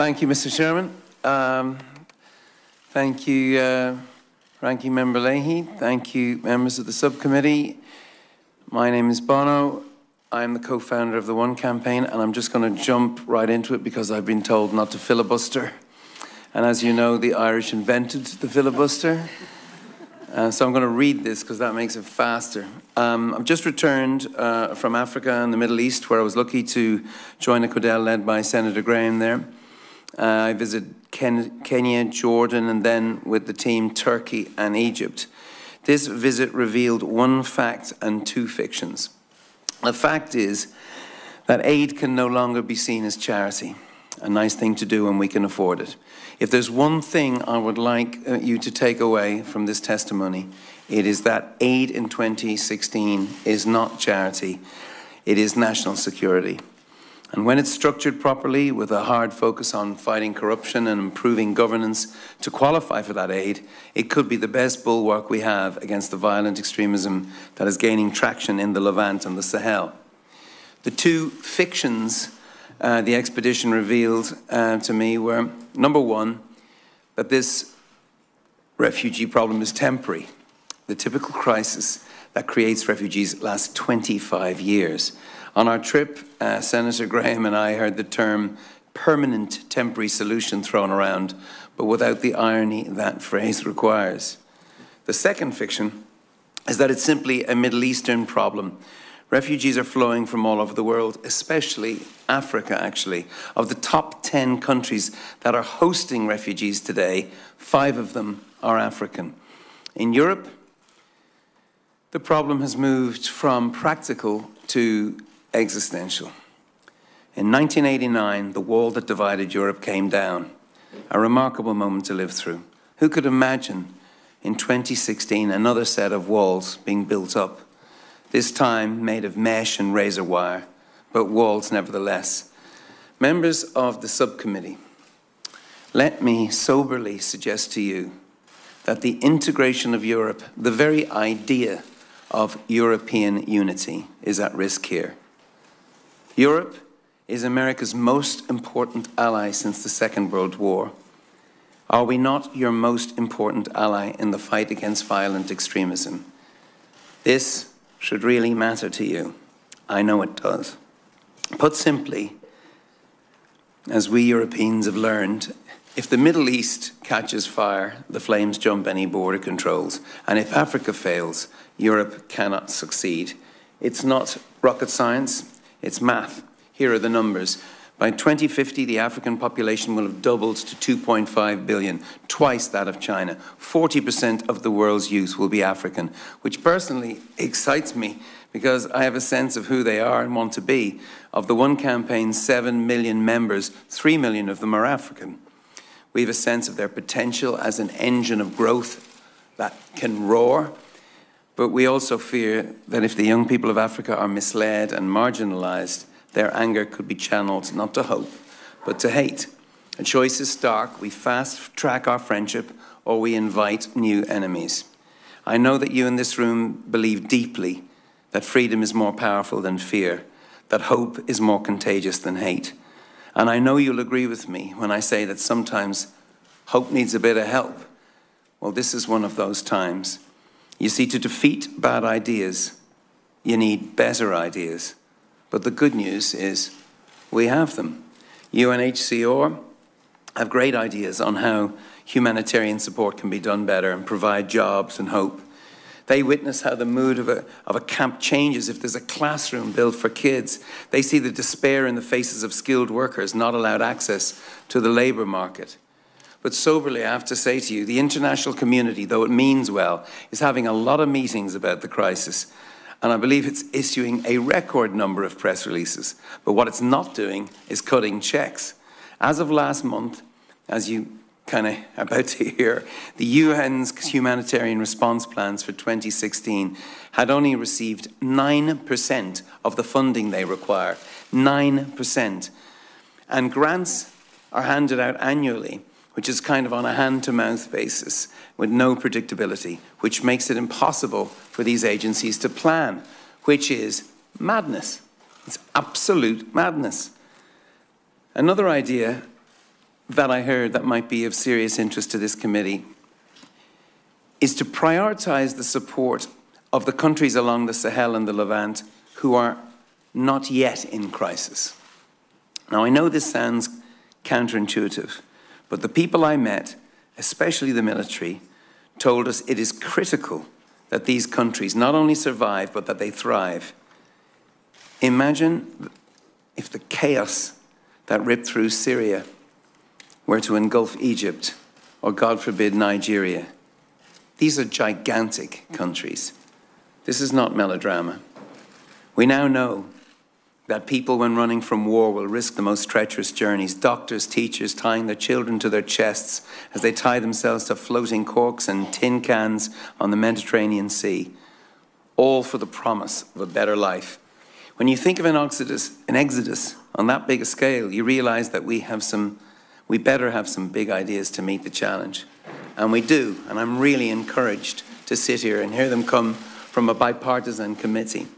Thank you, Mr. Chairman. Thank you, Ranking Member Leahy. Thank you, members of the subcommittee. My name is Bono. I'm the co-founder of the One campaign, and I'm just going to jump right into it because I've been told not to filibuster. And as you know, the Irish invented the filibuster. So I'm going to read this because that makes it faster. I've just returned from Africa and the Middle East, where I was lucky to join a Codel led by Senator Graham there. I visited Kenya, Jordan, and then with the team Turkey and Egypt. This visit revealed one fact and two fictions. The fact is that aid can no longer be seen as charity, a nice thing to do when we can afford it. If there's one thing I would like you to take away from this testimony, it is that aid in 2016 is not charity, it is national security. And when it's structured properly with a hard focus on fighting corruption and improving governance to qualify for that aid, it could be the best bulwark we have against the violent extremism that is gaining traction in the Levant and the Sahel. The two fictions the expedition revealed to me were, number one, that this refugee problem is temporary. The typical crisis that creates refugees lasts 25 years. On our trip, Senator Graham and I heard the term permanent temporary solution thrown around, but without the irony that phrase requires. The second fiction is that it's simply a Middle Eastern problem. Refugees are flowing from all over the world, especially Africa, actually. Of the top 10 countries that are hosting refugees today, 5 of them are African. In Europe, the problem has moved from practical to existential. In 1989, the wall that divided Europe came down, a remarkable moment to live through. Who could imagine in 2016 another set of walls being built up, this time made of mesh and razor wire, but walls nevertheless? Members of the subcommittee, let me soberly suggest to you that the integration of Europe, the very idea of European unity, is at risk here. Europe is America's most important ally since the Second World War. Are we not your most important ally in the fight against violent extremism? This should really matter to you. I know it does. Put simply, as we Europeans have learned, if the Middle East catches fire, the flames jump any border controls. And if Africa fails, Europe cannot succeed. It's not rocket science, it's math. Here are the numbers. By 2050, the African population will have doubled to 2.5 billion, twice that of China. 40% of the world's youth will be African, which personally excites me because I have a sense of who they are and want to be. Of the One campaign's 7 million members, 3 million of them are African. We have a sense of their potential as an engine of growth that can roar. But we also fear that if the young people of Africa are misled and marginalized, their anger could be channeled not to hope, but to hate. A choice is stark. We fast-track our friendship, or we invite new enemies. I know that you in this room believe deeply that freedom is more powerful than fear, that hope is more contagious than hate. And I know you'll agree with me when I say that sometimes hope needs a bit of help. Well, this is one of those times. You see, to defeat bad ideas, you need better ideas. But the good news is we have them. UNHCR have great ideas on how humanitarian support can be done better and provide jobs and hope. They witness how the mood of a camp changes if there's a classroom built for kids. They see the despair in the faces of skilled workers not allowed access to the labour market. But soberly, I have to say to you, the international community, though it means well, is having a lot of meetings about the crisis. And I believe it's issuing a record number of press releases. But what it's not doing is cutting checks. As of last month, as you kind of about to hear, the UN's humanitarian response plans for 2016 had only received 9% of the funding they require. 9%. And grants are handed out annually, which is kind of on a hand-to-mouth basis with no predictability, which makes it impossible for these agencies to plan, which is madness. It's absolute madness. Another idea that I heard that might be of serious interest to this committee is to prioritize the support of the countries along the Sahel and the Levant who are not yet in crisis. Now, I know this sounds counterintuitive, but the people I met, especially the military, told us it is critical that these countries not only survive, but that they thrive. Imagine if the chaos that ripped through Syria were to engulf Egypt, or God forbid, Nigeria. These are gigantic countries. This is not melodrama. We now know that people, when running from war, will risk the most treacherous journeys. Doctors, teachers tying their children to their chests as they tie themselves to floating corks and tin cans on the Mediterranean Sea, all for the promise of a better life. When you think of an exodus on that big a scale, you realize that we better have some big ideas to meet the challenge. And we do, and I'm really encouraged to sit here and hear them come from a bipartisan committee.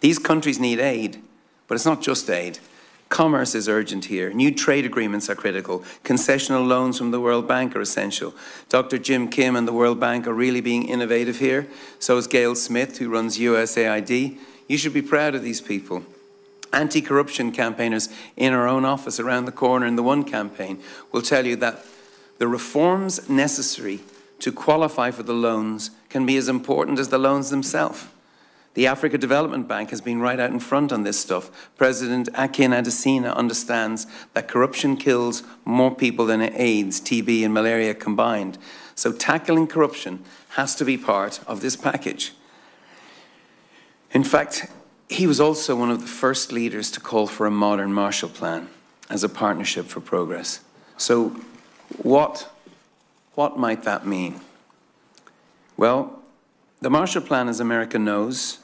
These countries need aid, but it's not just aid. Commerce is urgent here. New trade agreements are critical. Concessional loans from the World Bank are essential. Dr. Jim Kim and the World Bank are really being innovative here. So is Gail Smith, who runs USAID. You should be proud of these people. Anti-corruption campaigners in our own office around the corner in the One campaign will tell you that the reforms necessary to qualify for the loans can be as important as the loans themselves. The Africa Development Bank has been right out in front on this stuff. President Akin Adesina understands that corruption kills more people than AIDS, TB, and malaria combined. So tackling corruption has to be part of this package. In fact, he was also one of the first leaders to call for a modern Marshall Plan as a partnership for progress. So what might that mean? Well, the Marshall Plan, as America knows,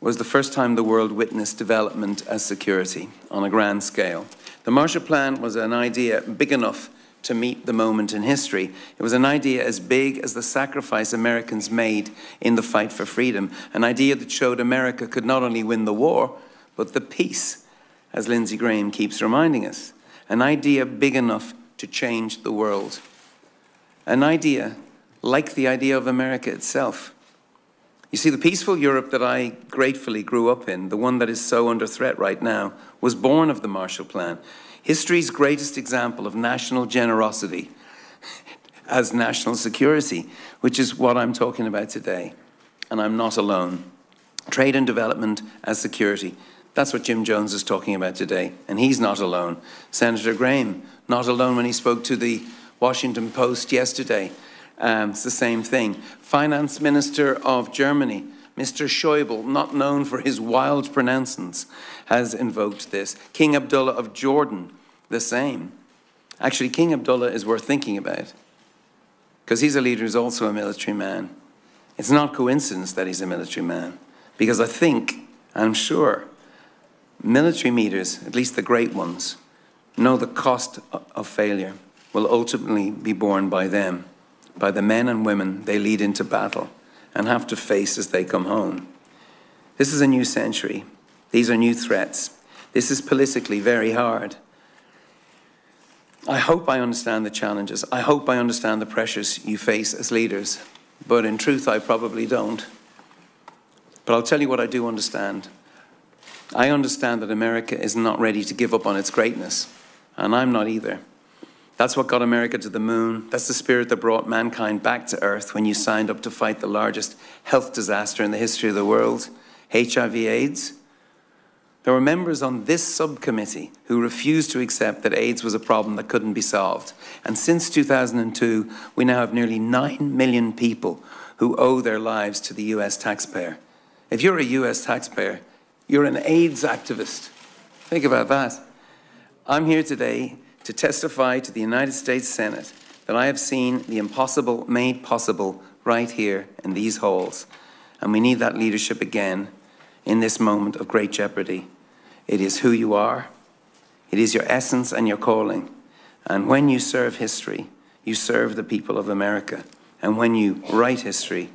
was the first time the world witnessed development as security on a grand scale. The Marshall Plan was an idea big enough to meet the moment in history. It was an idea as big as the sacrifice Americans made in the fight for freedom, an idea that showed America could not only win the war, but the peace, as Lindsey Graham keeps reminding us. An idea big enough to change the world. An idea like the idea of America itself. You see, the peaceful Europe that I gratefully grew up in, the one that is so under threat right now, was born of the Marshall Plan. History's greatest example of national generosity as national security, which is what I'm talking about today. And I'm not alone. Trade and development as security. That's what Jim Jones is talking about today, and he's not alone. Senator Graham, not alone when he spoke to the Washington Post yesterday. It's the same thing. Finance Minister of Germany, Mr. Schäuble, not known for his wild pronouncements, has invoked this. King Abdullah of Jordan, the same. Actually, King Abdullah is worth thinking about, because he's a leader who's also a military man. It's not coincidence that he's a military man, because I think, I'm sure, military leaders, at least the great ones, know the cost of failure will ultimately be borne by them, by the men and women they lead into battle and have to face as they come home. This is a new century. These are new threats. This is politically very hard. I hope I understand the challenges. I hope I understand the pressures you face as leaders. But in truth, I probably don't. But I'll tell you what I do understand. I understand that America is not ready to give up on its greatness. And I'm not either. That's what got America to the moon. That's the spirit that brought mankind back to Earth when you signed up to fight the largest health disaster in the history of the world, HIV/AIDS. There were members on this subcommittee who refused to accept that AIDS was a problem that couldn't be solved. And since 2002, we now have nearly 9 million people who owe their lives to the US taxpayer. If you're a US taxpayer, you're an AIDS activist. Think about that. I'm here today to testify to the United States Senate that I have seen the impossible made possible right here in these halls. And we need that leadership again in this moment of great jeopardy. It is who you are. It is your essence and your calling. And when you serve history, you serve the people of America. And when you write history,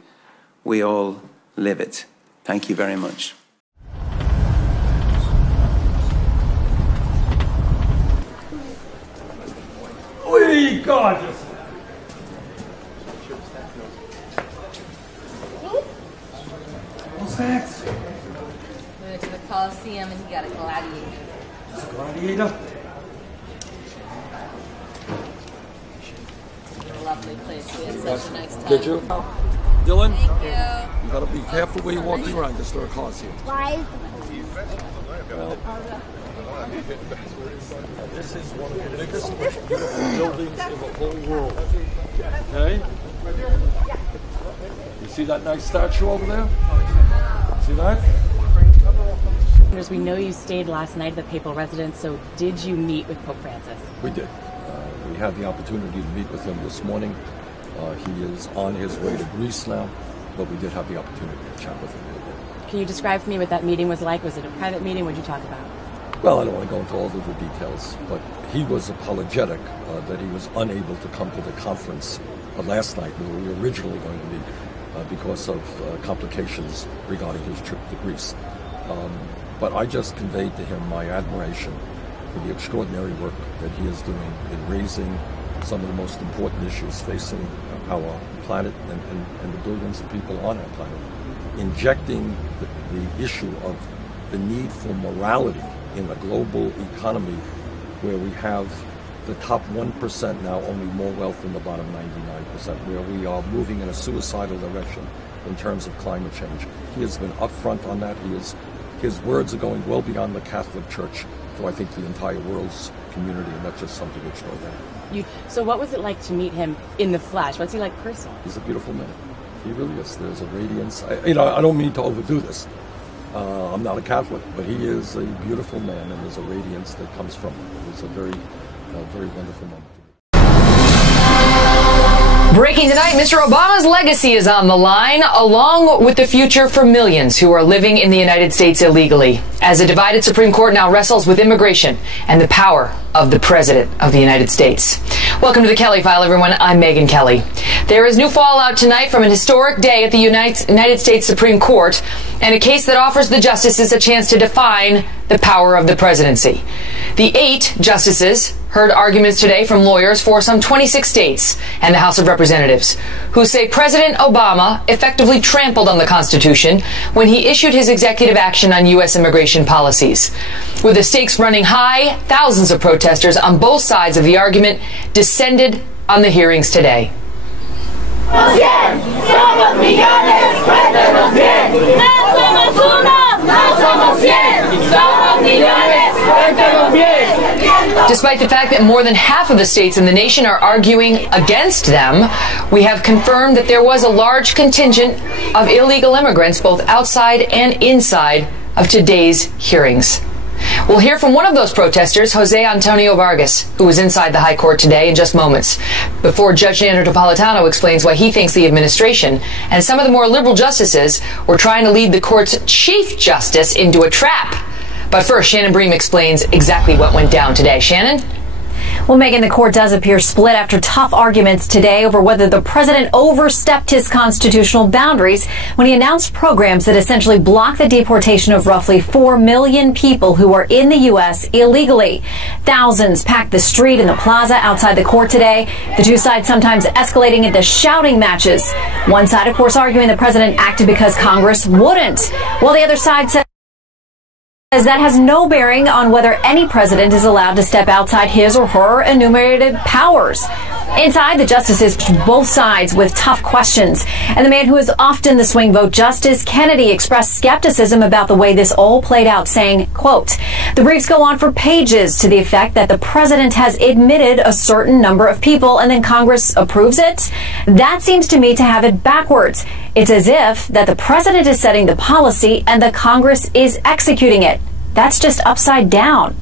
we all live it. Thank you very much. gorgeous. What's that? We went to the Coliseum and he got a gladiator. It's a gladiator? Lovely place. We had such a nice time. Did you? Dylan? Thank you. You gotta be careful where you're walking around. This store Coliseum. Why? This is one of the biggest, most beautiful buildings in the whole world. Okay? You see that nice statue over there? See that? We know you stayed last night at the papal residence, so did you meet with Pope Francis? We did. We had the opportunity to meet with him this morning. He is on his way to Greece now, but we did have the opportunity to chat with him a little bit. Can you describe for me what that meeting was like? Was it a private meeting? What did you talk about? Well, I don't want to go into all of the details, but he was apologetic that he was unable to come to the conference last night where we were originally going to meet because of complications regarding his trip to Greece. But I just conveyed to him my admiration for the extraordinary work that he is doing in raising some of the most important issues facing our planet and the billions of people on our planet, injecting the issue of the need for morality in a global economy where we have the top 1% now owning more wealth than the bottom 99%, where we are moving in a suicidal direction in terms of climate change. He has been upfront on that. His words are going well beyond the Catholic Church to, I think, the entire world's community, and that's just something which no doubt. So what was it like to meet him in the flesh? What's he like personally? He's a beautiful man. He really is. There's a radiance. I don't mean to overdo this. I'm not a Catholic, but he is a beautiful man, and there's a radiance that comes from him. It was a very wonderful moment. Breaking tonight, Mr. Obama's legacy is on the line, along with the future for millions who are living in the United States illegally, as a divided Supreme Court now wrestles with immigration and the power of the President of the United States. Welcome to the Kelly File, everyone. I'm Megyn Kelly. There is new fallout tonight from an historic day at the United States Supreme Court and a case that offers the justices a chance to define the power of the presidency. The 8 justices heard arguments today from lawyers for some 26 states and the House of Representatives, who say President Obama effectively trampled on the Constitution when he issued his executive action on U.S. immigration policies. With the stakes running high, thousands of protesters on both sides of the argument descended on the hearings today. Somos millones, cuéntenos bien. No somos uno, no somos 100. Somos millones, cuéntenos bien. Despite the fact that more than half of the states in the nation are arguing against them, we have confirmed that there was a large contingent of illegal immigrants both outside and inside of today's hearings. We'll hear from one of those protesters, Jose Antonio Vargas, who was inside the High Court today in just moments, before Judge Nando Napolitano explains why he thinks the administration and some of the more liberal justices were trying to lead the court's Chief Justice into a trap. But first, Shannon Bream explains exactly what went down today. Shannon? Well, Megyn, the court does appear split after tough arguments today over whether the president overstepped his constitutional boundaries when he announced programs that essentially block the deportation of roughly 4 million people who are in the U.S. illegally. Thousands packed the street and the plaza outside the court today, the two sides sometimes escalating into shouting matches. One side, of course, arguing the president acted because Congress wouldn't, while the other side said that has no bearing on whether any president is allowed to step outside his or her enumerated powers. Inside, the justices both sides with tough questions. And the man who is often the swing vote, Justice Kennedy, expressed skepticism about the way this all played out, saying, quote, the briefs go on for pages to the effect that the president has admitted a certain number of people and then Congress approves it. That seems to me to have it backwards. It's as if that the president is setting the policy and the Congress is executing it. That's just upside down.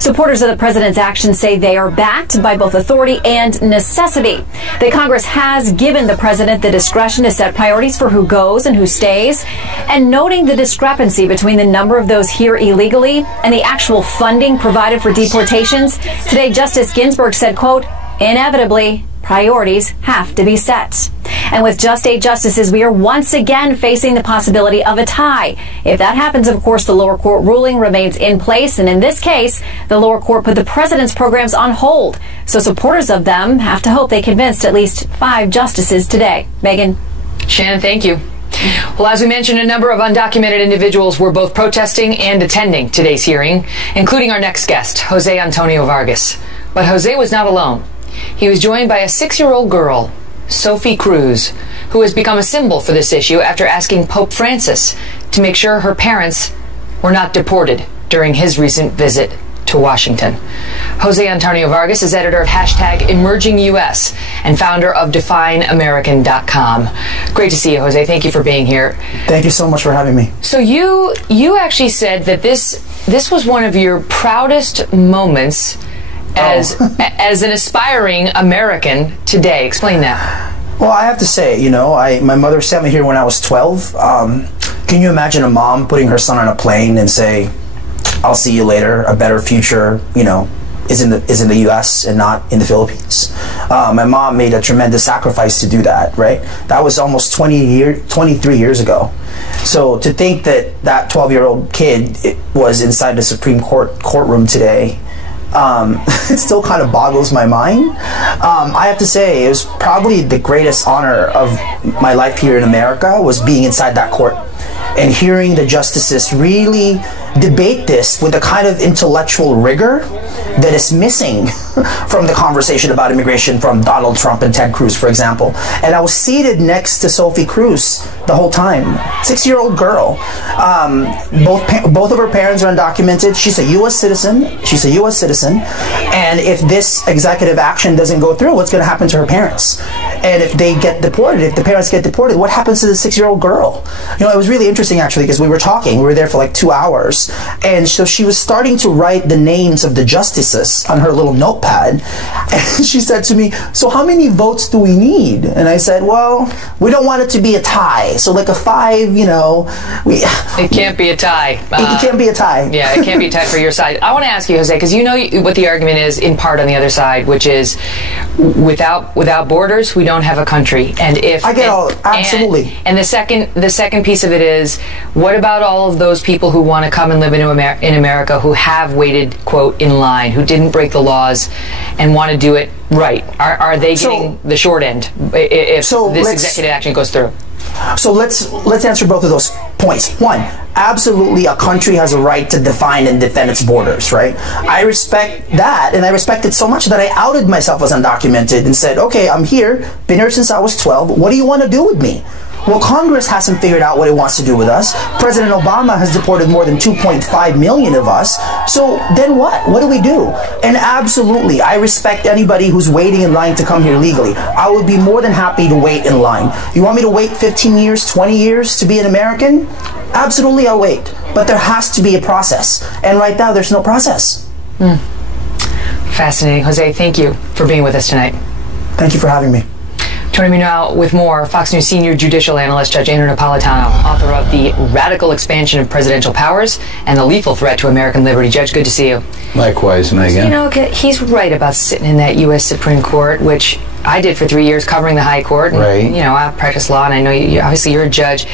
Supporters of the president's actions say they are backed by both authority and necessity. That Congress has given the president the discretion to set priorities for who goes and who stays. And noting the discrepancy between the number of those here illegally and the actual funding provided for deportations, today Justice Ginsburg said, quote, inevitably, priorities have to be set. And with just 8 justices, we are once again facing the possibility of a tie. If that happens, of course, the lower court ruling remains in place. And in this case, the lower court put the president's programs on hold. So supporters of them have to hope they convinced at least 5 justices today. Megan. Shannon, thank you. Well, as we mentioned, a number of undocumented individuals were both protesting and attending today's hearing, including our next guest, Jose Antonio Vargas. But Jose was not alone. He was joined by a 6-year-old girl, Sophie Cruz, who has become a symbol for this issue after asking Pope Francis to make sure her parents were not deported during his recent visit to Washington. Jose Antonio Vargas is editor of #EmergingUS and founder of DefineAmerican.com. Great to see you, Jose. Thank you for being here. Thank you so much for having me. So you actually said that this was one of your proudest moments as an aspiring American today. Explain that. Well, I have to say, my mother sent me here when I was 12. Can you imagine a mom putting her son on a plane and say, "I'll see you later. A better future, is in the U.S. and not in the Philippines." My mom made a tremendous sacrifice to do that. Right? That was almost 23 years ago. So to think that that 12-year-old kid was inside the Supreme courtroom today, it still kind of boggles my mind. I have to say, it was probably the greatest honor of my life here in America was being inside that court and hearing the justices really debate this with a kind of intellectual rigor that is missing from the conversation about immigration from Donald Trump and Ted Cruz, for example. And I was seated next to Sophie Cruz the whole time, 6-year-old girl. Both of her parents are undocumented. She's a U.S. citizen. And if this executive action doesn't go through, what's going to happen to her parents? And if they get deported, if the parents get deported, what happens to the 6-year-old girl? It was really interesting, actually, because we were there for like 2 hours. And so she was starting to write the names of the justices on her little notepad. And she said to me, "So how many votes do we need?" And I said, "Well, we don't want it to be a tie. So like a 5, It can't be a tie. It can't be a tie." Yeah, it can't be a tie for your side. I want to ask you, Jose, because you know what the argument is in part on the other side, which is without borders, we don't have a country. And if I get all absolutely. And the second piece of it is, what about all of those people who want to come and live in America, who have waited, quote, in line, who didn't break the laws and want to do it right? Are they getting the short end if this executive action goes through? So let's answer both of those points. One, absolutely a country has a right to define and defend its borders, right? I respect that, and I respect it so much that I outed myself as undocumented and said, "Okay, I'm here, been here since I was 12, what do you want to do with me?" Well, Congress hasn't figured out what it wants to do with us. President Obama has deported more than 2.5 million of us. So then what? What do we do? And absolutely, I respect anybody who's waiting in line to come here legally. I would be more than happy to wait in line. You want me to wait 15 years, 20 years to be an American? Absolutely, I'll wait. But there has to be a process. And right now, there's no process. Fascinating. Jose, thank you for being with us tonight. Thank you for having me. Joining me now with more, Fox News senior judicial analyst Judge Andrew Napolitano, author of The Radical Expansion of Presidential Powers and the Lethal Threat to American Liberty. Judge, good to see you. Likewise, Megan. He's right about sitting in that U.S. Supreme Court, which I did for 3 years covering the High Court. And, right. I practice law, and I know obviously you're a judge.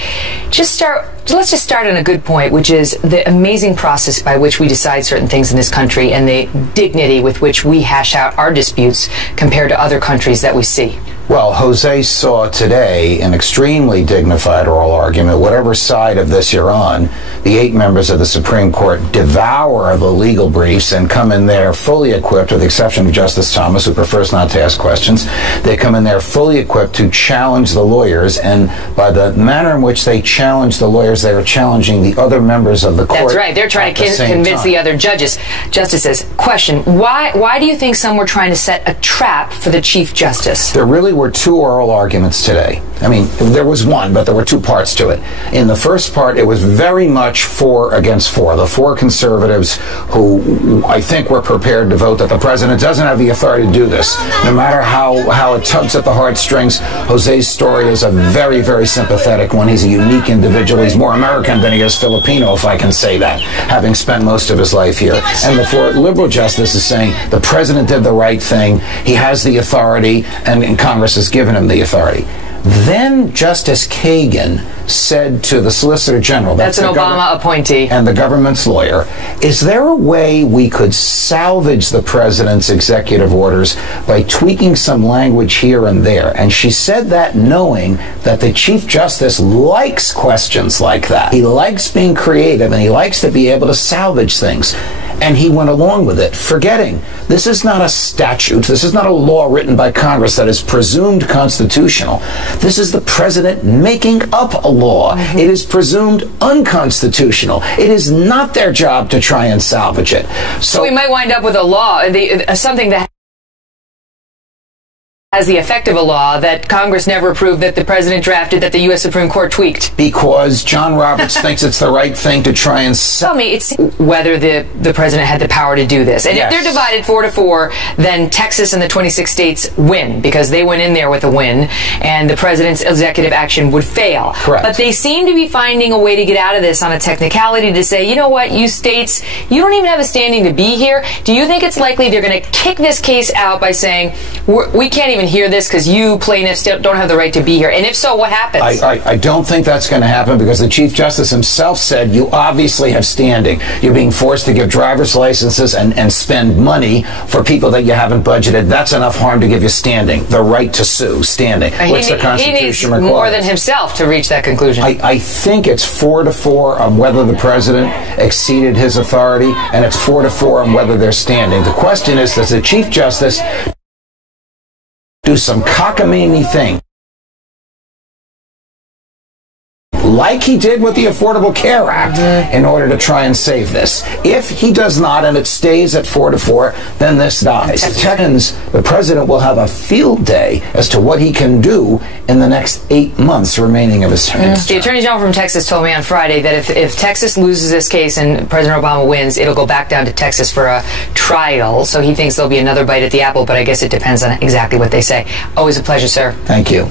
Let's just start on a good point, which is the amazing process by which we decide certain things in this country and the dignity with which we hash out our disputes compared to other countries that we see. Well, Jose saw today an extremely dignified oral argument. Whatever side of this you're on, the 8 members of the Supreme Court devour the legal briefs and come in there fully equipped, with the exception of Justice Thomas, who prefers not to ask questions. They come in there fully equipped to challenge the lawyers, and by the manner in which they challenge the lawyers, they are challenging the other members of the court. That's right. They're trying to convince the other justices. Question, why do you think some were trying to set a trap for the Chief Justice? There really were 2 oral arguments today. I mean, there was one, but there were 2 parts to it. In the first part, it was very much 4 against 4. The 4 conservatives who I think were prepared to vote that the president doesn't have the authority to do this. No matter how it tugs at the heartstrings, Jose's story is a very, very sympathetic one. He's a unique individual. He's more American than he is Filipino, if I can say that, having spent most of his life here. And the 4 liberal justices saying the president did the right thing. He has the authority, and Congress has given him the authority. Then Justice Kagan said to the Solicitor General, that's an Obama appointee, and the government's lawyer, is there a way we could salvage the president's executive orders by tweaking some language here and there? And she said that knowing that the Chief Justice likes questions like that. He likes being creative, and he likes to be able to salvage things. And he went along with it, forgetting this is not a statute, this is not a law written by Congress that is presumed constitutional. This is the president making up a law. It is presumed unconstitutional. It is not their job to try and salvage it. So we might wind up with a law, something that has the effect of a law that Congress never approved, that the president drafted, that the U.S. Supreme Court tweaked. Because John Roberts thinks it's the right thing to try and tell me it's whether the president had the power to do this. And if they're divided 4-4, then Texas and the 26 states win, because they went in there with a win, and the president's executive action would fail. Correct. But they seem to be finding a way to get out of this on a technicality to say, you know what, you states, you don't even have a standing to be here. Do you think it's likely they're going to kick this case out by saying, we can't even hear this because you plaintiffs don't have the right to be here? And if so, what happens? I don't think that's going to happen, because the Chief Justice himself said you obviously have standing. You're being forced to give driver's licenses and spend money for people that you haven't budgeted. That's enough harm to give you standing, the right to sue, standing, which the Constitution requires. He needs more than himself to reach that conclusion. I think it's 4-4 on whether the president exceeded his authority, and it's 4-4 on whether they're standing. The question is, does the Chief Justice do some cockamamie thing, like he did with the Affordable Care Act, in order to try and save this? If he does not, and it stays at 4-4, then this dies. The president will have a field day as to what he can do in the next 8 months remaining of his term. The Attorney General from Texas told me on Friday that if Texas loses this case and President Obama wins, it'll go back down to Texas for a trial. So he thinks there'll be another bite at the apple, but I guess it depends on exactly what they say. Always a pleasure, sir. Thank you.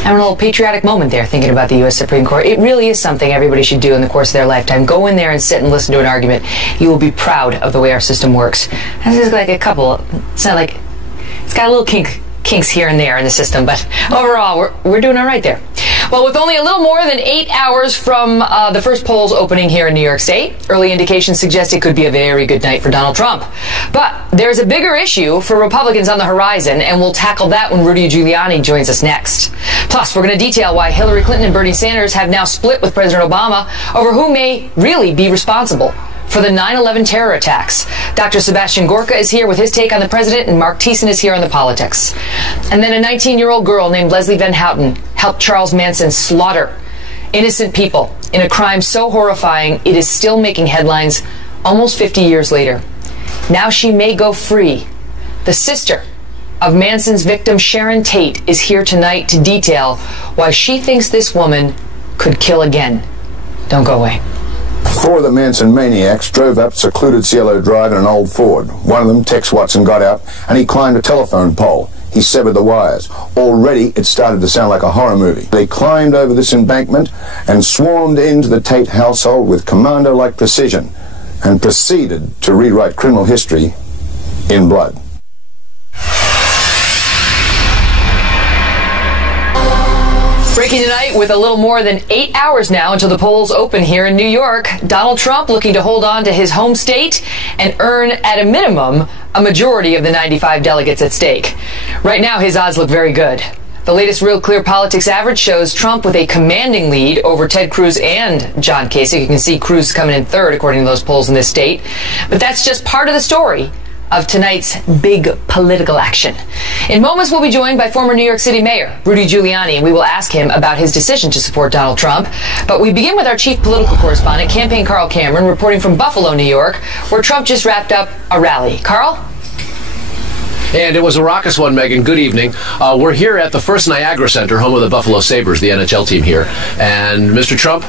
Having a little patriotic moment there, thinking about the U.S. Supreme Court. It really is something everybody should do in the course of their lifetime. Go in there and sit and listen to an argument. You will be proud of the way our system works. This is like a couple. It's not like it's got a little kinks here and there in the system, but overall, we're doing all right there. Well, with only a little more than 8 hours from the first polls opening here in New York State, early indications suggest it could be a very good night for Donald Trump. But there's a bigger issue for Republicans on the horizon, and we'll tackle that when Rudy Giuliani joins us next. Plus, we're going to detail why Hillary Clinton and Bernie Sanders have now split with President Obama over who may really be responsible for the 9/11 terror attacks. Dr. Sebastian Gorka is here with his take on the president, and Mark Thiessen is here on the politics. And then a 19-year-old girl named Leslie Van Houten helped Charles Manson slaughter innocent people in a crime so horrifying it is still making headlines almost 50 years later. Now she may go free. The sister of Manson's victim, Sharon Tate, is here tonight to detail why she thinks this woman could kill again. Don't go away. Four of the Manson maniacs drove up secluded Cielo Drive in an old Ford. One of them, Tex Watson, got out and he climbed a telephone pole. He severed the wires. Already it started to sound like a horror movie. They climbed over this embankment and swarmed into the Tate household with commando-like precision and proceeded to rewrite criminal history in blood. Breaking tonight with a little more than 8 hours now until the polls open here in New York. Donald Trump looking to hold on to his home state and earn, at a minimum, a majority of the 95 delegates at stake. Right now, his odds look very good. The latest Real Clear Politics average shows Trump with a commanding lead over Ted Cruz and John Kasich. You can see Cruz coming in third, according to those polls in this state. But that's just part of the story of tonight's big political action. In moments, we'll be joined by former New York City Mayor Rudy Giuliani, and we will ask him about his decision to support Donald Trump. But we begin with our chief political correspondent, campaign Carl Cameron, reporting from Buffalo, New York, where Trump just wrapped up a rally. Carl? And it was a raucous one, Megan. Good evening. We're here at the First Niagara Center, home of the Buffalo Sabres, the NHL team here. And Mr. Trump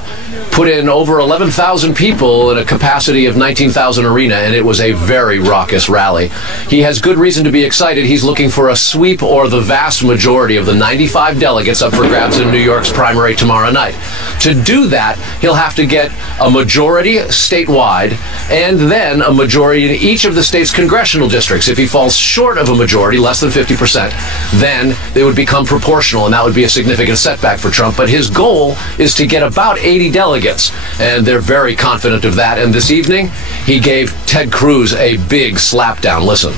put in over 11,000 people in a capacity of 19,000 arena, and it was a very raucous rally. He has good reason to be excited. He's looking for a sweep or the vast majority of the 95 delegates up for grabs in New York's primary tomorrow night. To do that, he'll have to get a majority statewide and then a majority in each of the state's congressional districts. If he falls short of a majority, less than 50%, then it would become proportional, and that would be a significant setback for Trump. But his goal is to get about 80 delegates, and they're very confident of that. And this evening, he gave Ted Cruz a big slapdown. Listen.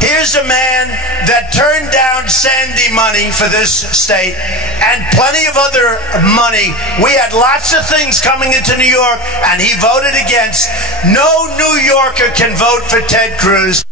Here's a man that turned down Sandy money for this state and plenty of other money. We had lots of things coming into New York, and he voted against. No New Yorker can vote for Ted Cruz.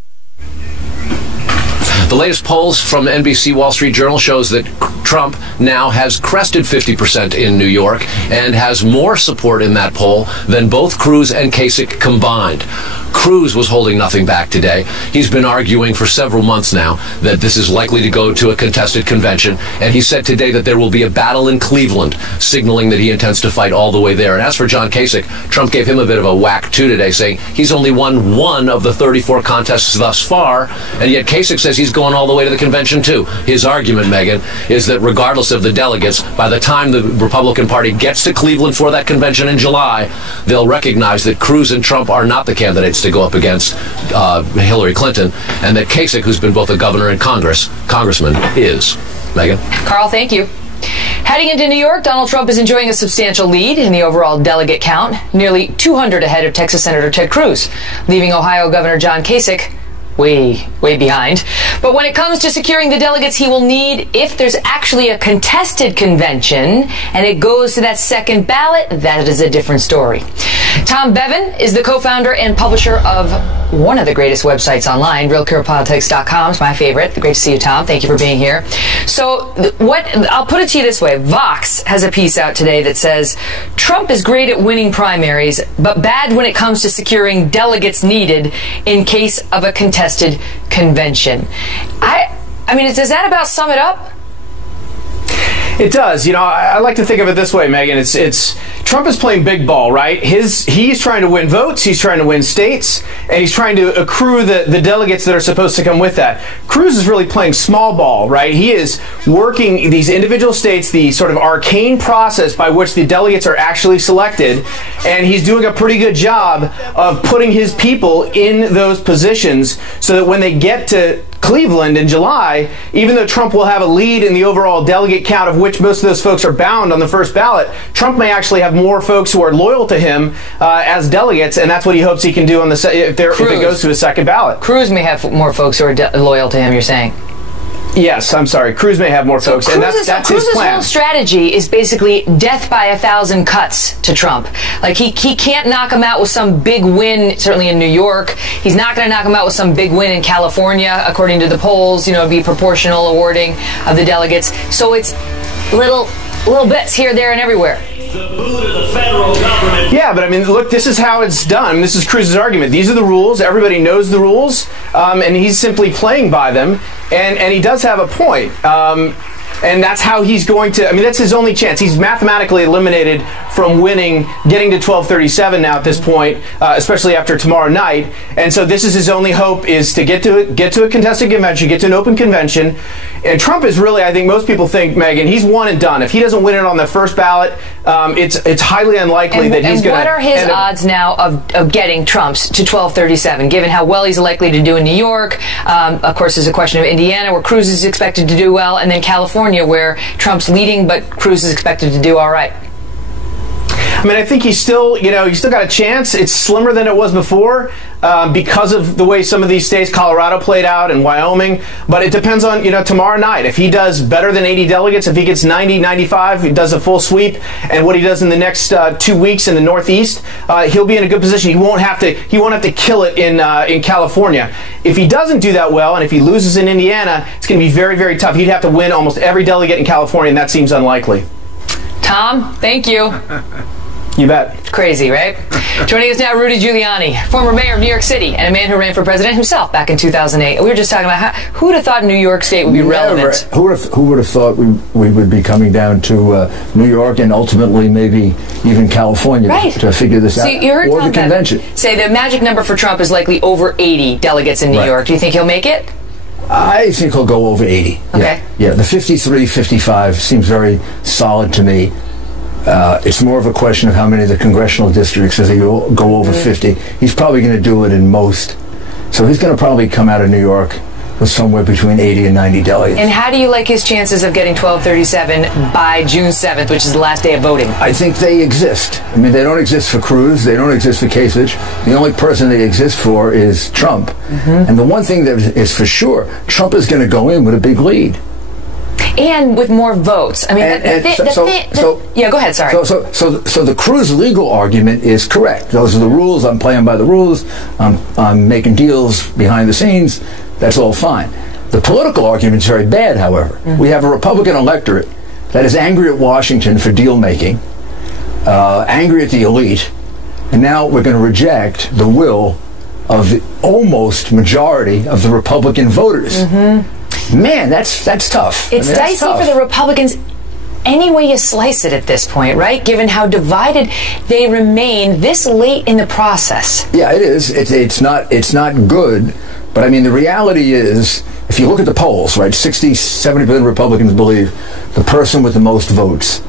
The latest polls from NBC Wall Street Journal shows that Trump now has crested 50% in New York and has more support in that poll than both Cruz and Kasich combined. Cruz was holding nothing back today. He's been arguing for several months now that this is likely to go to a contested convention, and he said today that there will be a battle in Cleveland, signaling that he intends to fight all the way there. And as for John Kasich, Trump gave him a bit of a whack too today, saying he's only won one of the 34 contests thus far, and yet Kasich says he's going all the way to the convention too. His argument, Megan, is that regardless of the delegates, by the time the Republican Party gets to Cleveland for that convention in July, they'll recognize that Cruz and Trump are not the candidates to go up against Hillary Clinton, and that Kasich, who's been both a governor and congressman, is. Megan? Carl, thank you. Heading into New York, Donald Trump is enjoying a substantial lead in the overall delegate count, nearly 200 ahead of Texas Senator Ted Cruz, leaving Ohio Governor John Kasich way behind. But when it comes to securing the delegates he will need if there's actually a contested convention and it goes to that second ballot, that is a different story. Tom Bevan is the co-founder and publisher of one of the greatest websites online, realcarepolitics.com. It's my favorite. Great to see you, Tom. Thank you for being here. So I'll put it to you this way. Vox has a piece out today that says Trump is great at winning primaries, but bad when it comes to securing delegates needed in case of a contested convention. I mean, does that about sum it up? It does. You know, I like to think of it this way, Megan. It's Trump is playing big ball, right? He's trying to win votes, he's trying to win states, and he's trying to accrue the delegates that are supposed to come with that. Cruz is really playing small ball, right? He is working these individual states, the sort of arcane process by which the delegates are actually selected, and he's doing a pretty good job of putting his people in those positions so that when they get to Cleveland in July, even though Trump will have a lead in the overall delegate count of which most of those folks are bound on the first ballot, Trump may actually have more folks who are loyal to him as delegates, and that's what he hopes he can do on if it goes to a second ballot. Cruz may have more folks who are loyal to him, you're saying? Yes, I'm sorry. Cruz may have more folks, and that's his plan. Cruz's whole strategy is basically death by 1,000 cuts to Trump. Like, he can't knock him out with some big win, certainly in New York. He's not going to knock him out with some big win in California, according to the polls. You know, it'd be proportional awarding of the delegates. So it's little bits here, there, and everywhere. Yeah, but I mean, look, this is how it's done. This is Cruz's argument. These are the rules. Everybody knows the rules, and he's simply playing by them. And he does have a point. And that's how he's going to, I mean, that's his only chance. He's mathematically eliminated from winning, getting to 1237 now at this point, especially after tomorrow night. And so this is his only hope, is to get to a contested convention, get to an open convention. And Trump is really, I think most people think, Megan, he's one and done. If he doesn't win it on the first ballot, it's highly unlikely that he's going to. And what are his odds now of getting Trump's to 1237, given how well he's likely to do in New York? Of course, there's a question of Indiana, where Cruz is expected to do well, and then California, where Trump's leading, but Cruz is expected to do all right. I mean, I think he's still got a chance. It's slimmer than it was before because of the way some of these states, Colorado played out and Wyoming. But it depends on, tomorrow night. If he does better than 80 delegates, if he gets 90, 95, he does a full sweep, and what he does in the next 2 weeks in the Northeast, he'll be in a good position. He won't have to kill it in California. If he doesn't do that well, and if he loses in Indiana, it's going to be very, very tough. He'd have to win almost every delegate in California, and that seems unlikely. Tom, thank you. You bet. Crazy, right? Joining us now, Rudy Giuliani, former mayor of New York City and a man who ran for president himself back in 2008. We were just talking about who would have thought New York State would be relevant? Who would have thought we would be coming down to New York and ultimately maybe even California to figure this out? You heard or the Trump convention. Say the magic number for Trump is likely over 80 delegates in New York. Do you think he'll make it? I think he'll go over 80. Okay. Yeah, the 53, 55 seems very solid to me. It's more of a question of how many of the congressional districts does he go over 50. He's probably going to do it in most. So he's going to probably come out of New York with somewhere between 80 and 90 delegates. And how do you like his chances of getting 1237 by June 7th, which is the last day of voting? I think they exist. I mean, they don't exist for Cruz. They don't exist for Kasich. The only person they exist for is Trump. And the one thing that is for sure, Trump is going to go in with a big lead. And with more votes. I mean, yeah, go ahead, sorry. So the Cruz legal argument is correct. Those are the rules. I'm playing by the rules. I'm making deals behind the scenes. That's all fine. The political argument is very bad, however. We have a Republican electorate that is angry at Washington for deal making, angry at the elite, and now we're going to reject the will of the almost majority of the Republican voters. Man, that's tough. It's dicey for the Republicans any way you slice it at this point, right? Given how divided they remain this late in the process. Yeah, it is. It's not good. But I mean, the reality is, if you look at the polls, right, 60-70% of Republicans believe the person with the most votes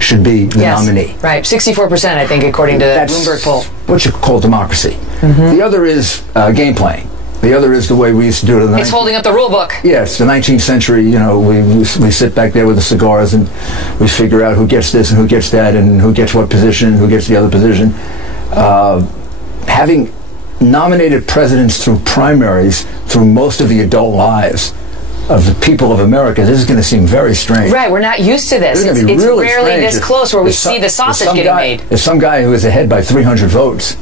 should be the nominee. Right, 64%, I think, according to the Bloomberg poll. What you call democracy. The other is game playing. The other is the way we used to do it in the It's holding up the rule book. Yes, the 19th century, you know, we sit back there with the cigars and we figure out who gets this and who gets that and who gets what position, who gets the other position. Having nominated presidents through primaries through most of the adult lives of the people of America, this is going to seem very strange. Right, we're not used to this. It's really rarely this close where we see the sausage getting made. There's some guy who is ahead by 300 votes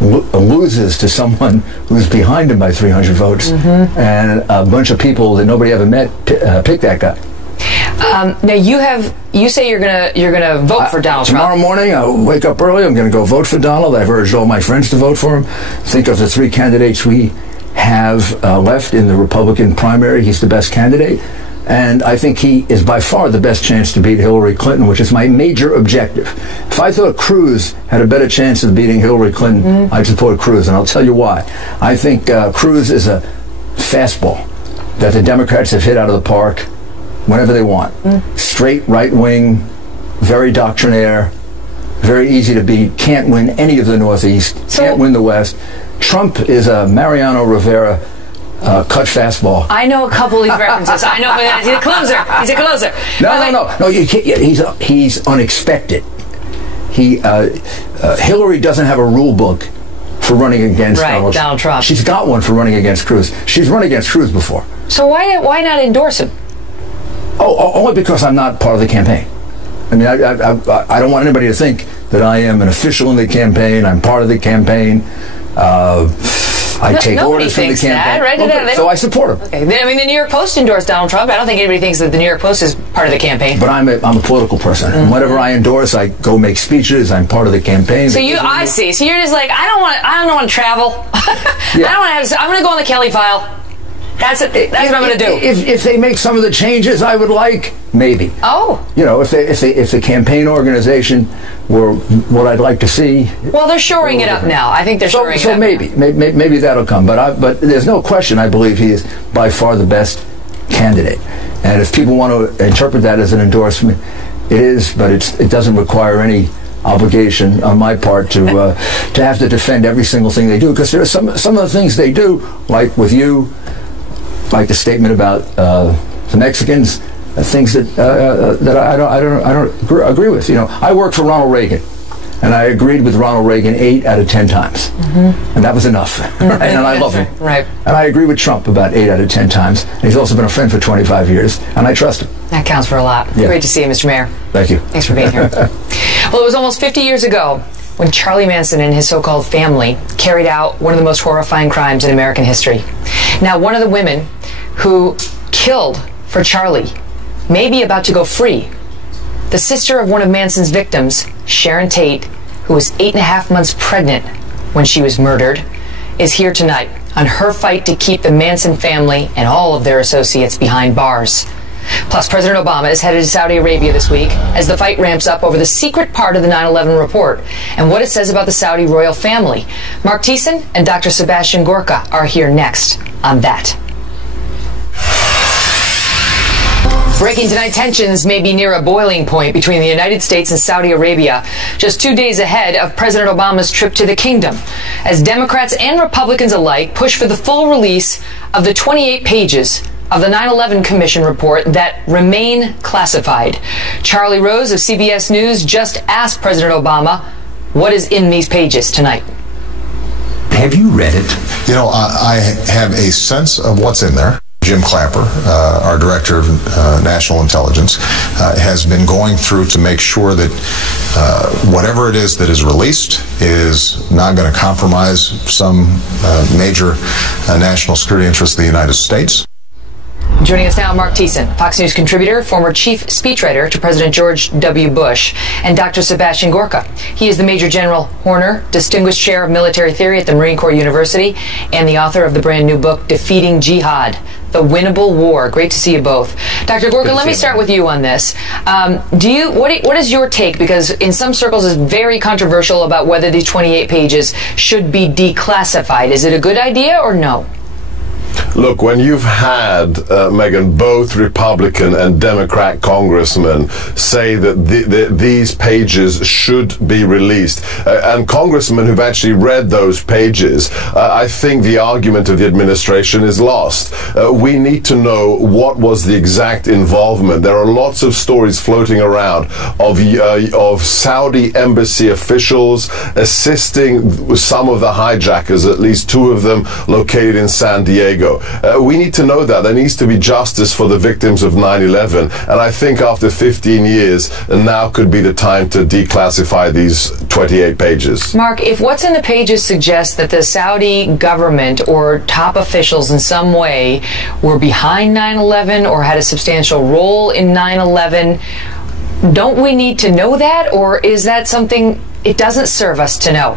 loses to someone who's behind him by 300 votes, and a bunch of people that nobody ever met pick that guy. Now you say you're gonna vote for Donald Trump. Tomorrow morning, I'll wake up early. I'm going to go vote for Donald. I've urged all my friends to vote for him. Think of the three candidates we have left in the Republican primary. He's the best candidate. And I think he is by far the best chance to beat Hillary Clinton, which is my major objective. If I thought Cruz had a better chance of beating Hillary Clinton, I'd support Cruz, and I'll tell you why. I think Cruz is a fastball that the Democrats have hit out of the park whenever they want. Straight right wing, very doctrinaire, very easy to beat, can't win any of the Northeast, can't win the West. Trump is a Mariano Rivera cut fastball. I know a couple of these references. I know he's a closer. He's a closer. No. You can't, he's unexpected. Hillary doesn't have a rule book for running against Donald Trump. She's got one for running against Cruz. She's run against Cruz before. So why not endorse him? Only because I'm not part of the campaign. I mean, I don't want anybody to think that I am an official in the campaign. I'm part of the campaign. I take orders from the campaign. Right? So I support him. Okay. I mean, the New York Post endorsed Donald Trump. I don't think anybody thinks that the New York Post is part of the campaign. But I'm a political person. And whenever I endorse, I go make speeches. I'm part of the campaign. So I see. So you're just like, I don't want to travel. I'm going to go on the Kelly file. That's what I'm going to do. If they make some of the changes I would like, maybe. Oh. You know, if the campaign organization were what I'd like to see. Well, they're shoring it up now. I think they're shoring it up. So maybe that'll come. But there's no question. I believe he is by far the best candidate. And if people want to interpret that as an endorsement, it is. But it doesn't require any obligation on my part to have to defend every single thing they do, because there are some of the things they do, like with you. Like the statement about the Mexicans, things that I don't agree with. You know, I worked for Ronald Reagan, and I agreed with Ronald Reagan 8 out of 10 times, and that was enough. Right? And I love him. Right. And I agree with Trump about 8 out of 10 times. And he's also been a friend for 25 years, and I trust him. That counts for a lot. Yeah. Great to see you, Mr. Mayor. Thank you. Thanks for being here. Well, it was almost 50 years ago when Charlie Manson and his so-called family carried out one of the most horrifying crimes in American history. Now, one of the women who killed for Charlie may be about to go free. The sister of one of Manson's victims, Sharon Tate, who was 8.5 months pregnant when she was murdered, is here tonight on her fight to keep the Manson family and all of their associates behind bars. Plus, President Obama is headed to Saudi Arabia this week as the fight ramps up over the secret part of the 9/11 report and what it says about the Saudi royal family. Mark Thiessen and Dr. Sebastian Gorka are here next on that. Breaking tonight, tensions may be near a boiling point between the United States and Saudi Arabia, just 2 days ahead of President Obama's trip to the kingdom, as Democrats and Republicans alike push for the full release of the 28 pages of the 9/11 Commission report that remain classified. Charlie Rose of CBS News just asked President Obama what is in these pages tonight. Have you read it? You know, I have a sense of what's in there. Jim Clapper, our Director of National Intelligence, has been going through to make sure that whatever it is that is released is not going to compromise some major national security interest of the United States. Joining us now, Mark Thiessen, Fox News contributor, former chief speechwriter to President George W. Bush, and Dr. Sebastian Gorka. He is the Major General Horner Distinguished Chair of Military Theory at the Marine Corps University and the author of the brand new book, Defeating Jihad, The Winnable War. Great to see you both. Dr. Gorka, let me start with you on this. What is your take? Because in some circles it's very controversial about whether these 28 pages should be declassified. Is it a good idea or no? Look, when you've had, Megyn, both Republican and Democrat congressmen say that these pages should be released, and congressmen who've actually read those pages, I think the argument of the administration is lost. We need to know what was the exact involvement. There are lots of stories floating around of Saudi embassy officials assisting some of the hijackers, at least 2 of them located in San Diego. We need to know that. There needs to be justice for the victims of 9/11, and I think after 15 years, now could be the time to declassify these 28 pages. Mark, if what's in the pages suggests that the Saudi government or top officials in some way were behind 9/11 or had a substantial role in 9/11, don't we need to know that, or is that something it doesn't serve us to know?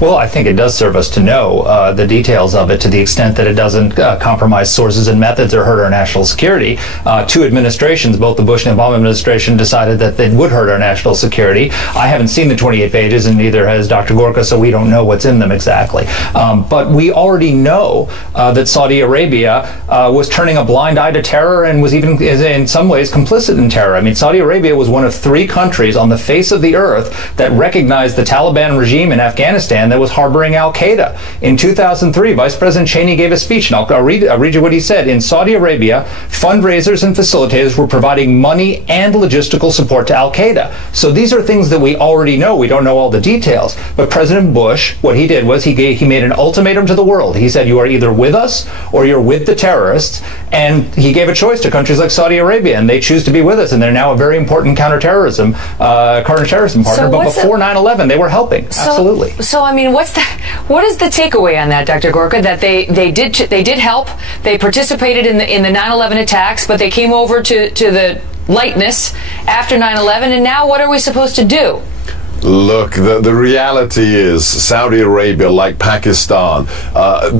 Well, I think it does serve us to know the details of it to the extent that it doesn't compromise sources and methods or hurt our national security. 2 administrations, both the Bush and Obama administration, decided that they would hurt our national security. I haven't seen the 28 pages, and neither has Dr. Gorka, so we don't know what's in them exactly. But we already know that Saudi Arabia was turning a blind eye to terror and was even, in some ways, complicit in terror. I mean, Saudi Arabia was one of 3 countries on the face of the earth that recognized the Taliban regime in Afghanistan that was harboring al-Qaeda. In 2003, Vice President Cheney gave a speech, and I'll read you what he said. In Saudi Arabia, fundraisers and facilitators were providing money and logistical support to al-Qaeda. So these are things that we already know. We don't know all the details. But President Bush, what he did was he made an ultimatum to the world. He said, you are either with us or you're with the terrorists. And he gave a choice to countries like Saudi Arabia, and they choose to be with us. And they're now a very important counterterrorism partner. So but before 9/11, they were helping. Absolutely. So I mean, what is the takeaway on that, Dr. Gorka? That they did help. They participated in the 9/11 attacks, but they came over to the lightness after 9/11. And now, what are we supposed to do? Look, the reality is Saudi Arabia, like Pakistan,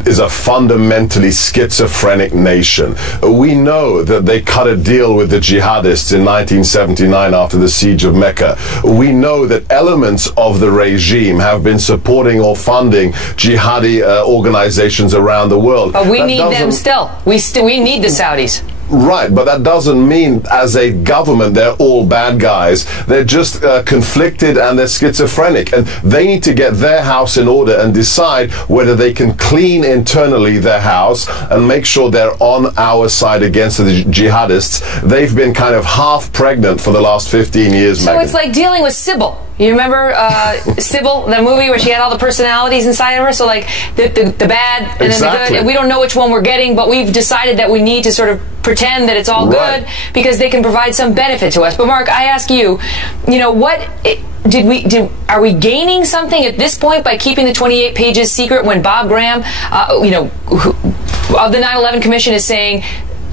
is a fundamentally schizophrenic nation. We know that they cut a deal with the jihadists in 1979 after the siege of Mecca. We know that elements of the regime have been supporting or funding jihadi organizations around the world. But we need them still. We need the Saudis. Right, but that doesn't mean as a government they're all bad guys. They're just conflicted and they're schizophrenic, and they need to get their house in order and decide whether they can clean internally their house and make sure they're on our side against the jihadists. They've been kind of half pregnant for the last 15 years, So Megyn. it's like dealing with Sybil. You remember Sybil, the movie where she had all the personalities inside of her? So like the bad and then the good. And we don't know which one we're getting, but we've decided that we need to sort of pretend that it's all good because they can provide some benefit to us. But Mark, I ask you, are we gaining something at this point by keeping the 28 pages secret when Bob Graham, of the 9/11 Commission is saying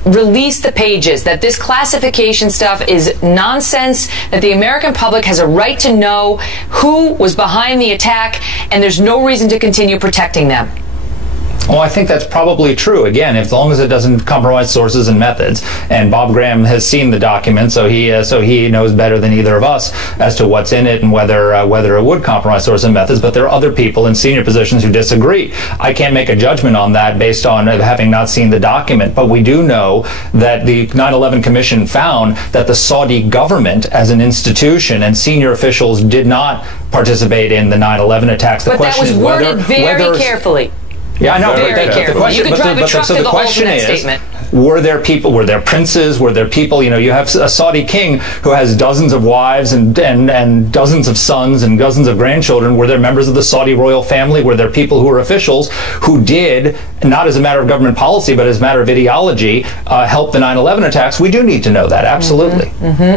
release the pages, that this classification stuff is nonsense, that the American public has a right to know who was behind the attack, and there's no reason to continue protecting them? Well, I think that's probably true. Again, as long as it doesn't compromise sources and methods. And Bob Graham has seen the document, so he knows better than either of us as to what's in it and whether it would compromise sources and methods. But there are other people in senior positions who disagree. I can't make a judgment on that based on having not seen the document. But we do know that the 9/11 Commission found that the Saudi government, as an institution, and senior officials did not participate in the 9/11 attacks. But that was worded very carefully. Yeah, I know. Very carefully. You could drive a truck through the holes in that statement. Were there people, were there princes, were there people, you have a Saudi king who has dozens of wives and dozens of sons and dozens of grandchildren. Were there members of the Saudi royal family? Were there people who were officials who did, not as a matter of government policy, but as a matter of ideology, help the 9/11 attacks? We do need to know that, absolutely.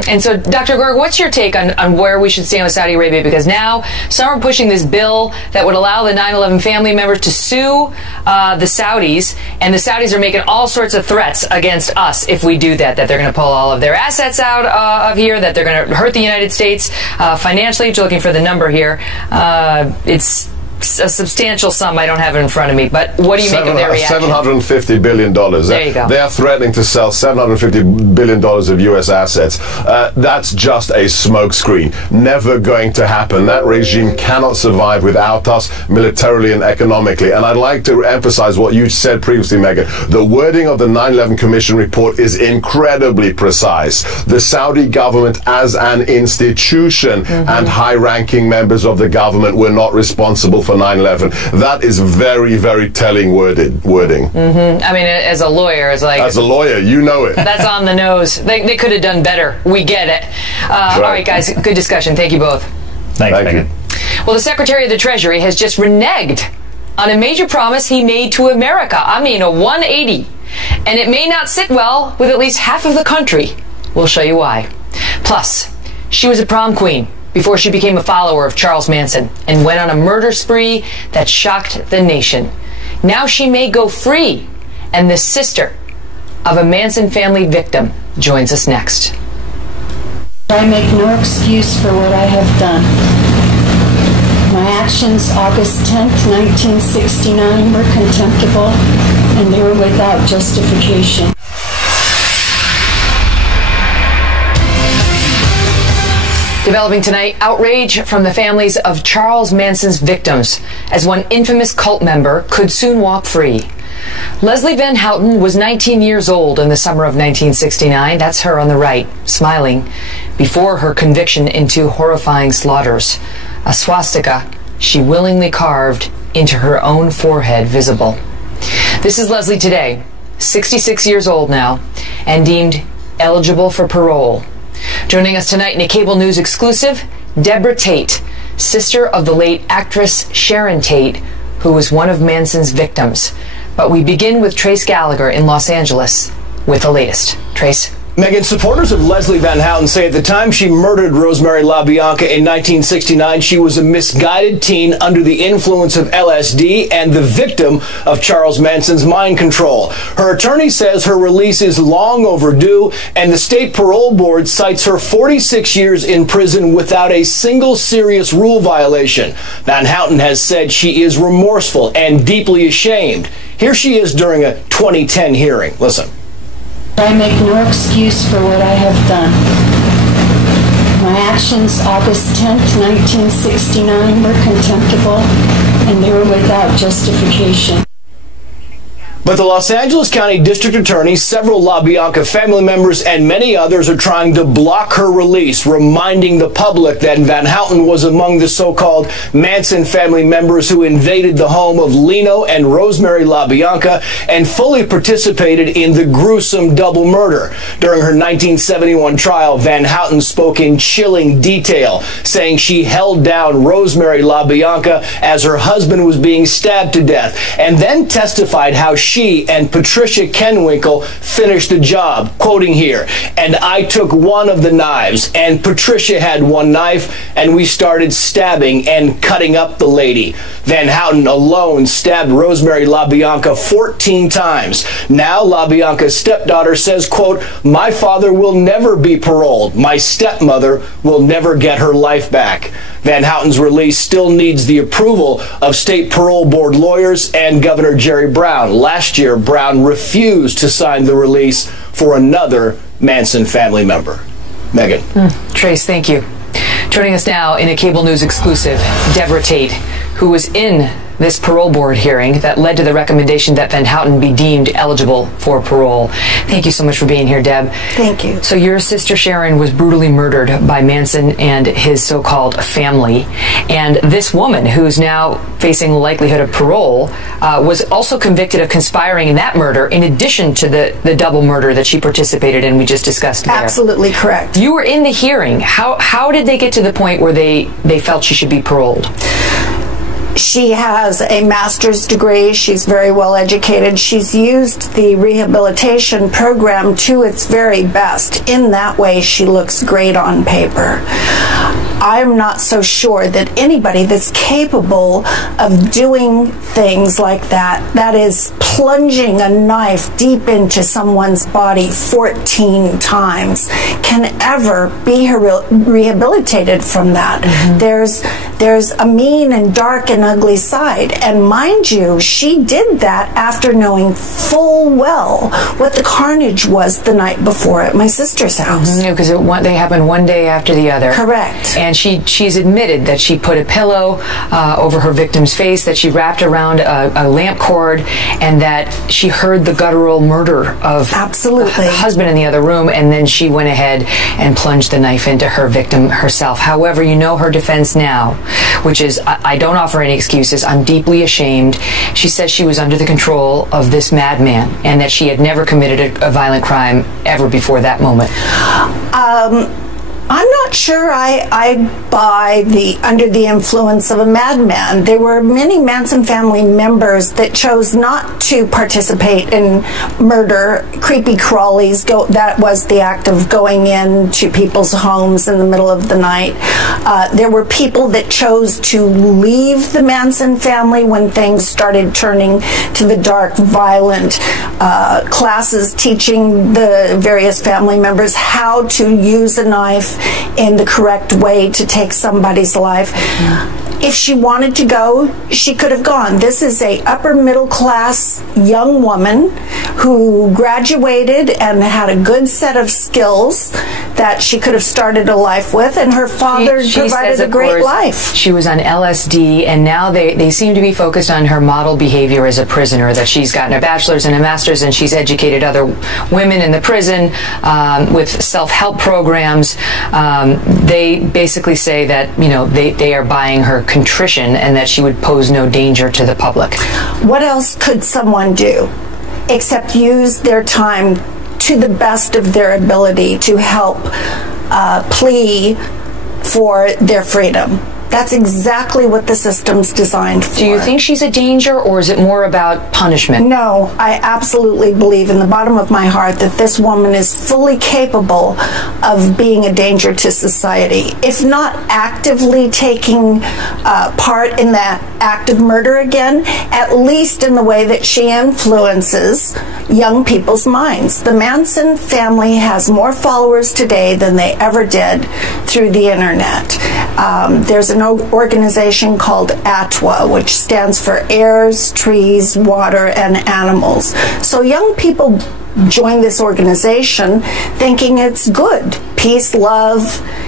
And so, Dr. Gorg, what's your take on where we should stand with Saudi Arabia? Because now some are pushing this bill that would allow the 9/11 family members to sue the Saudis, and the Saudis are making all sorts of threats against us if we do that they're going to pull all of their assets out of here, that they're going to hurt the United States financially. If you're looking for the number here, it's a substantial sum. I don't have it in front of me, but what do you make of their reaction? $750 billion. There you go. They are threatening to sell $750 billion of U.S. assets. That's just a smokescreen. Never going to happen. That regime cannot survive without us militarily and economically. And I'd like to emphasize what you said previously, Megan. The wording of the 9/11 Commission report is incredibly precise. The Saudi government as an institution and high-ranking members of the government were not responsible for 9/11. That is very, very telling wording. I mean, as a lawyer, it's like... As a lawyer, you know it. That's on the nose. They could have done better. We get it. All right, guys, good discussion. Thank you both. Thanks, Megan. Well, the Secretary of the Treasury has just reneged on a major promise he made to America. I mean, a 180. And it may not sit well with at least half of the country. We'll show you why. Plus, she was a prom queen before she became a follower of Charles Manson and went on a murder spree that shocked the nation. Now she may go free, and the sister of a Manson family victim joins us next. I make no excuse for what I have done. My actions August 10th, 1969 were contemptible, and they were without justification. Developing tonight, outrage from the families of Charles Manson's victims as one infamous cult member could soon walk free. Leslie Van Houten was 19 years old in the summer of 1969. That's her on the right, smiling, before her conviction into horrifying slaughters. A swastika she willingly carved into her own forehead visible. This is Leslie today, 66 years old now, and deemed eligible for parole. Joining us tonight in a cable news exclusive, Deborah Tate, sister of the late actress Sharon Tate, who was one of Manson's victims. But we begin with Trace Gallagher in Los Angeles with the latest. Trace. Megan, supporters of Leslie Van Houten say at the time she murdered Rosemary LaBianca in 1969, she was a misguided teen under the influence of LSD and the victim of Charles Manson's mind control. Her attorney says her release is long overdue, and the state parole board cites her 46 years in prison without a single serious rule violation. Van Houten has said she is remorseful and deeply ashamed. Here she is during a 2010 hearing. Listen. I make no excuse for what I have done. My actions August 10th, 1969 were contemptible, and they were without justification. But the Los Angeles County District Attorney, several LaBianca family members, and many others are trying to block her release, reminding the public that Van Houten was among the so-called Manson family members who invaded the home of Leno and Rosemary LaBianca and fully participated in the gruesome double murder. During her 1971 trial, Van Houten spoke in chilling detail, saying she held down Rosemary LaBianca as her husband was being stabbed to death, and then testified how she she and Patricia Kenwinkle finished the job. Quoting here, "And I took one of the knives, and Patricia had one knife, and we started stabbing and cutting up the lady." Van Houten alone stabbed Rosemary LaBianca 14 times. Now LaBianca's stepdaughter says, quote, "My father will never be paroled. My stepmother will never get her life back." Van Houten's release still needs the approval of state parole board lawyers and Governor Jerry Brown. Last year, Brown refused to sign the release for another Manson family member. Megan. Trace, thank you. Joining us now in a cable news exclusive, Deborah Tate, who was in this parole board hearing that led to the recommendation that Van Houten be deemed eligible for parole. Thank you so much for being here, Deb. Thank you. So your sister Sharon was brutally murdered by Manson and his so-called family. And this woman, who's now facing the likelihood of parole, was also convicted of conspiring in that murder in addition to the double murder that she participated in we just discussed there. Absolutely correct. You were in the hearing. How did they get to the point where they felt she should be paroled? She has a master's degree. She's very well educated. She's used the rehabilitation program to its very best. In that way, she looks great on paper. I'm not so sure that anybody that's capable of doing things like that, that is plunging a knife deep into someone's body 14 times, can ever be rehabilitated from that. There's a mean and dark and ugly side. And mind you, she did that after knowing full well what the carnage was the night before at my sister's house. Because they happened one day after the other. Correct. And she's admitted that she put a pillow over her victim's face, that she wrapped around a lamp cord, and that she heard the guttural murder of her husband in the other room, and then she went ahead and plunged the knife into her victim herself. However, you know her defense now, which is, I don't offer any excuses. I'm deeply ashamed. She says she was under the control of this madman and that she had never committed a violent crime ever before that moment. I'm not sure I buy the under the influence of a madman. There were many Manson family members that chose not to participate in murder, creepy crawlies. That was the act of going into people's homes in the middle of the night. There were people that chose to leave the Manson family when things started turning to the dark, violent classes teaching the various family members how to use a knife in the correct way to take somebody's life. If she wanted to go, she could have gone. This is a upper middle class young woman who graduated and had a good set of skills that she could have started a life with, and her father provided a great life. She was on LSD, and now they seem to be focused on her model behavior as a prisoner, that she's gotten a bachelor's and a master's, and she's educated other women in the prison with self-help programs. They basically say that, you know, they are buying her contrition and that she would pose no danger to the public. What else could someone do except use their time to the best of their ability to help plea for their freedom? That's exactly what the system's designed for. Do you think she's a danger, or is it more about punishment? No, I absolutely believe in the bottom of my heart that this woman is fully capable of being a danger to society. If not actively taking part in that act of murder again, at least in the way that she influences young people's minds. The Manson family has more followers today than they ever did through the internet. There's an organization called ATWA, which stands for Airs, Trees, Water, and Animals. So young people join this organization thinking it's good. Peace, love,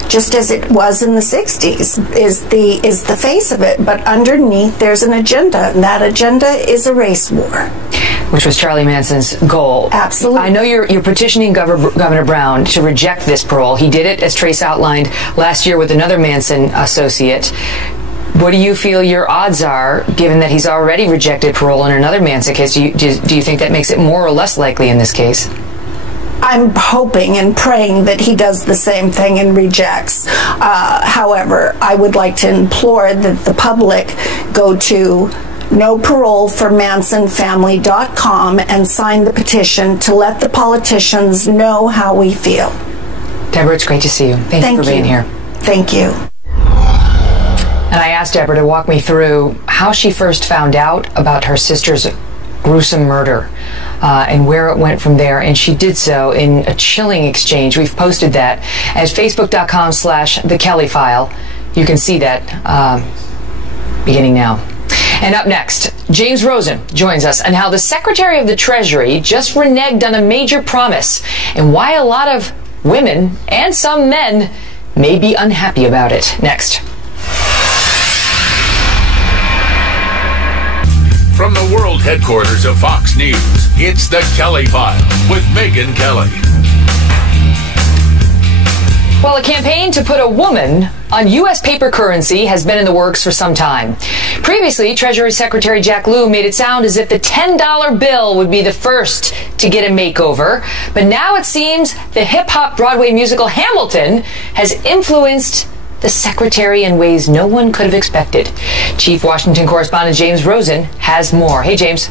just as it was in the 60s, is the face of it. But underneath there's an agenda, and that agenda is a race war. Which was Charlie Manson's goal. Absolutely. I know you're petitioning Governor Brown to reject this parole. He did it, as Trace outlined, last year with another Manson associate. What do you feel your odds are, given that he's already rejected parole in another Manson case? Do you think that makes it more or less likely in this case? I'm hoping and praying that he does the same thing and rejects. However, I would like to implore that the public go to noparoleformansonfamily.com and sign the petition to let the politicians know how we feel. Deborah, it's great to see you. Thank you for being here. Thank you. And I asked Deborah to walk me through how she first found out about her sister's gruesome murder and where it went from there. And she did so in a chilling exchange. We've posted that at facebook.com/thekellyfile. You can see that beginning now. And up next, James Rosen joins us on how the Secretary of the Treasury just reneged on a major promise and why a lot of women and some men may be unhappy about it. Next. From the world headquarters of Fox News, it's The Kelly File with Megyn Kelly. Well, a campaign to put a woman on U.S. paper currency has been in the works for some time. Previously, Treasury Secretary Jack Lew made it sound as if the $10 bill would be the first to get a makeover. But now it seems the hip-hop Broadway musical Hamilton has influenced the secretary in ways no one could have expected. Chief Washington correspondent James Rosen has more. Hey, James.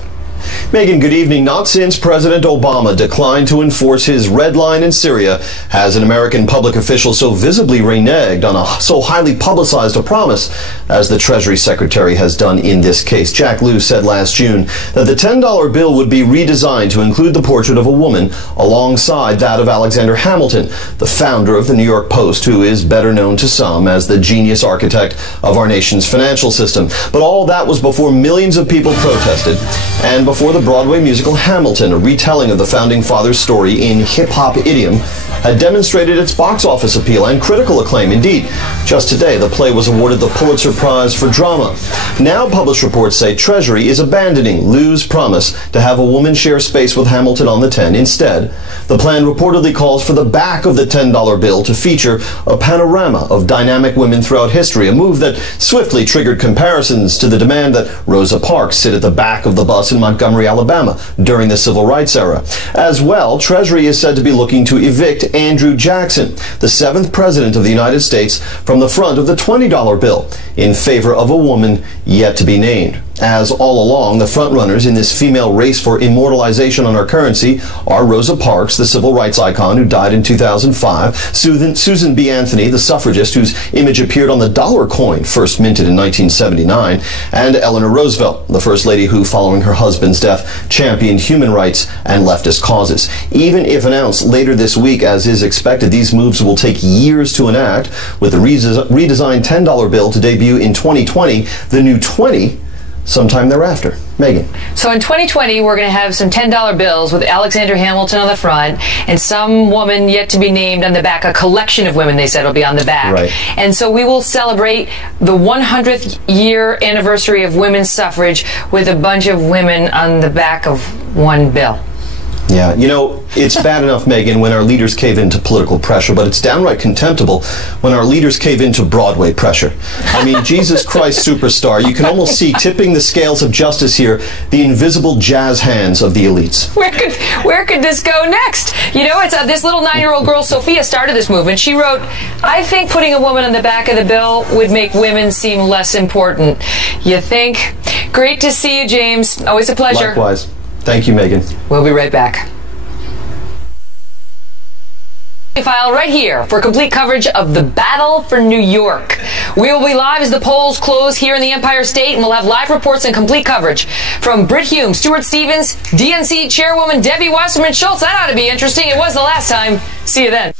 Megyn, good evening. Not since President Obama declined to enforce his red line in Syria has an American public official so visibly reneged on so highly publicized a promise as the Treasury Secretary has done in this case. Jack Lew said last June that the $10 bill would be redesigned to include the portrait of a woman alongside that of Alexander Hamilton, the founder of the New York Post, who is better known to some as the genius architect of our nation's financial system. But all that was before millions of people protested and before the Broadway musical Hamilton, a retelling of the Founding Fathers' story in hip-hop idiom, had demonstrated its box office appeal and critical acclaim. Indeed, just today, the play was awarded the Pulitzer Prize for Drama. Now, published reports say Treasury is abandoning Lew's promise to have a woman share space with Hamilton on the 10. Instead, the plan reportedly calls for the back of the $10 bill to feature a panorama of dynamic women throughout history, a move that swiftly triggered comparisons to the demand that Rosa Parks sit at the back of the bus in Montgomery, Alabama during the Civil Rights era. As well, Treasury is said to be looking to evict Andrew Jackson, the 7th President of the United States, from the front of the $20 bill in favor of a woman yet to be named. As all along, the frontrunners in this female race for immortalization on our currency are Rosa Parks, the civil rights icon who died in 2005, Susan B. Anthony, the suffragist whose image appeared on the dollar coin first minted in 1979, and Eleanor Roosevelt, the first lady who, following her husband's death, championed human rights and leftist causes. Even if announced later this week, as is expected, these moves will take years to enact, with the redesigned $10 bill to debut in 2020, the new 20 sometime thereafter. Megyn. So in 2020, we're going to have some $10 bills with Alexander Hamilton on the front and some woman yet to be named on the back. A collection of women, they said, will be on the back. Right. And so we will celebrate the 100th year anniversary of women's suffrage with a bunch of women on the back of one bill. Yeah, you know, it's bad enough, Megyn, when our leaders cave into political pressure, but it's downright contemptible when our leaders cave into Broadway pressure. I mean, Jesus Christ Superstar, you can almost see tipping the scales of justice here, the invisible jazz hands of the elites. Where could this go next? You know, it's this little 9-year-old girl, Sophia, started this movement. She wrote, "I think putting a woman on the back of the bill would make women seem less important." You think? Great to see you, James. Always a pleasure. Likewise. Thank you, Megyn. We'll be right back. File right here for complete coverage of the battle for New York. We will be live as the polls close here in the Empire State, and we'll have live reports and complete coverage from Britt Hume, Stuart Stevens, DNC Chairwoman Debbie Wasserman Schultz. That ought to be interesting. It was the last time. See you then.